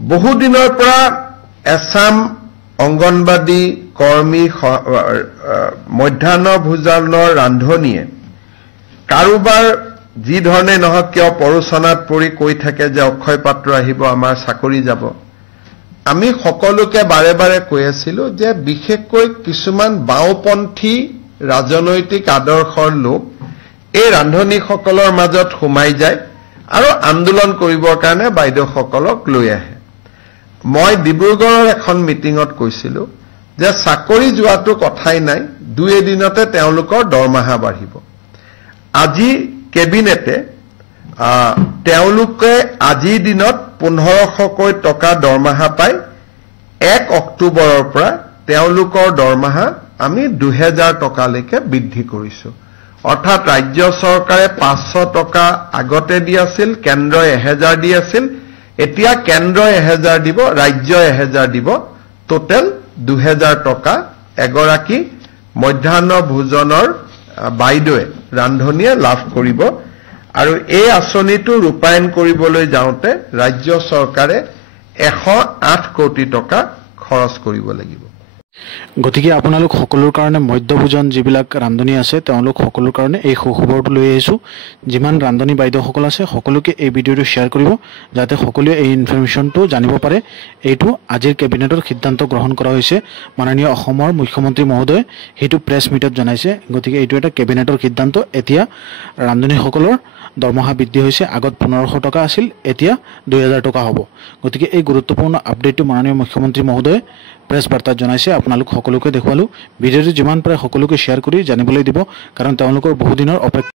বহুদিনৰ পৰা এছাম অংগনবাদী কৰ্মী মধ্যাহ্ন ভোজনৰ ৰান্ধনীয়ে কাৰোবাৰ যি ধৰণে নহওক কিয় পৰোচনাত পৰি কৈ থাকে যে অক্ষয় পাত্ৰ আহিব, আমাৰ চাকৰি যাব। আমি সকলোকে বাৰে বাৰে কৈ আছিলোঁ যে বিশেষকৈ কিছুমান বাওঁপন্থী ৰাজনৈতিক আদৰ্শৰ লোক এই ৰান্ধনীসকলৰ মাজত সোমাই যায় আৰু আন্দোলন কৰিবৰ কাৰণে বাইদেউসকলক লৈ আহে। মই ডিব্ৰুগড়ৰ এখন মিটিঙত কৈছিলোঁ যে চাকৰি যোৱাটো কথাই নাই, 2 এদিনতে তেওঁলোকৰ দৰমহা বাঢ়িব। আজি কেবিনেটে তেওঁলোকে আজিৰ দিনত 1500কৈ টকা দৰমহা পায়। 1 অক্টোবৰৰ পৰা তেওঁলোকৰ দৰমহা আমি 2000 টকালৈকে বৃদ্ধি কৰিছোঁ। অৰ্থাৎ ৰাজ্য চৰকাৰে 500 টকা আগতে দি আছিল, কেন্দ্ৰই 1000 দি আছিল। এতিয়া কেন্দ্ৰই 1000 দিব, ৰাজ্যই 1000 দিব, টোটেল 2000 টকা এগৰাকী মধ্যাহ্ন ভোজনৰ বাইদেৱে ৰান্ধনীয়ে লাভ কৰিব। আৰু এই আঁচনিটো ৰূপায়ণ কৰিবলৈ যাওঁতে ৰাজ্য চৰকাৰে 108 কোটি টকা খৰচ কৰিব লাগিব। গতিকে আপোনালোক সকলোৰ কাৰণে মধ্যভোজন যিবিলাক ৰান্ধনী আছে তেওঁলোক সকলোৰ কাৰণে এই সুখবৰটো লৈ আহিছোঁ। যিমান ৰান্ধনী বাইদেউসকল আছে সকলোকে এই ভিডিঅ'টো শ্বেয়াৰ কৰিব যাতে সকলোৱে এই ইনফৰমেশ্যনটো জানিব পাৰে। এইটো আজিৰ কেবিনেটৰ সিদ্ধান্ত গ্ৰহণ কৰা হৈছে। মাননীয় অসমৰ মুখ্যমন্ত্ৰী মহোদয়ে সেইটো প্ৰেছ মিটত জনাইছে। গতিকে এইটো এটা কেবিনেটৰ সিদ্ধান্ত। এতিয়া ৰান্ধনীসকলৰ দৰমহা বৃদ্ধি হৈছে। আগত 1500 টকা আছিল, এতিয়া 2000 টকা হ'ব। গতিকে এই গুৰুত্বপূৰ্ণ আপডেটটো মাননীয় মুখ্যমন্ত্ৰী মহোদয়ে প্ৰেছ বাৰ্তাত জনাইছে। আপোনালোক সকলোকে দেখুৱালোঁ। ভিডিঅ'টো যিমান পাৰে সকলোকে শ্বেয়াৰ কৰি জানিবলৈ দিব, কাৰণ তেওঁলোকৰ বহুদিনৰ অপেক্ষা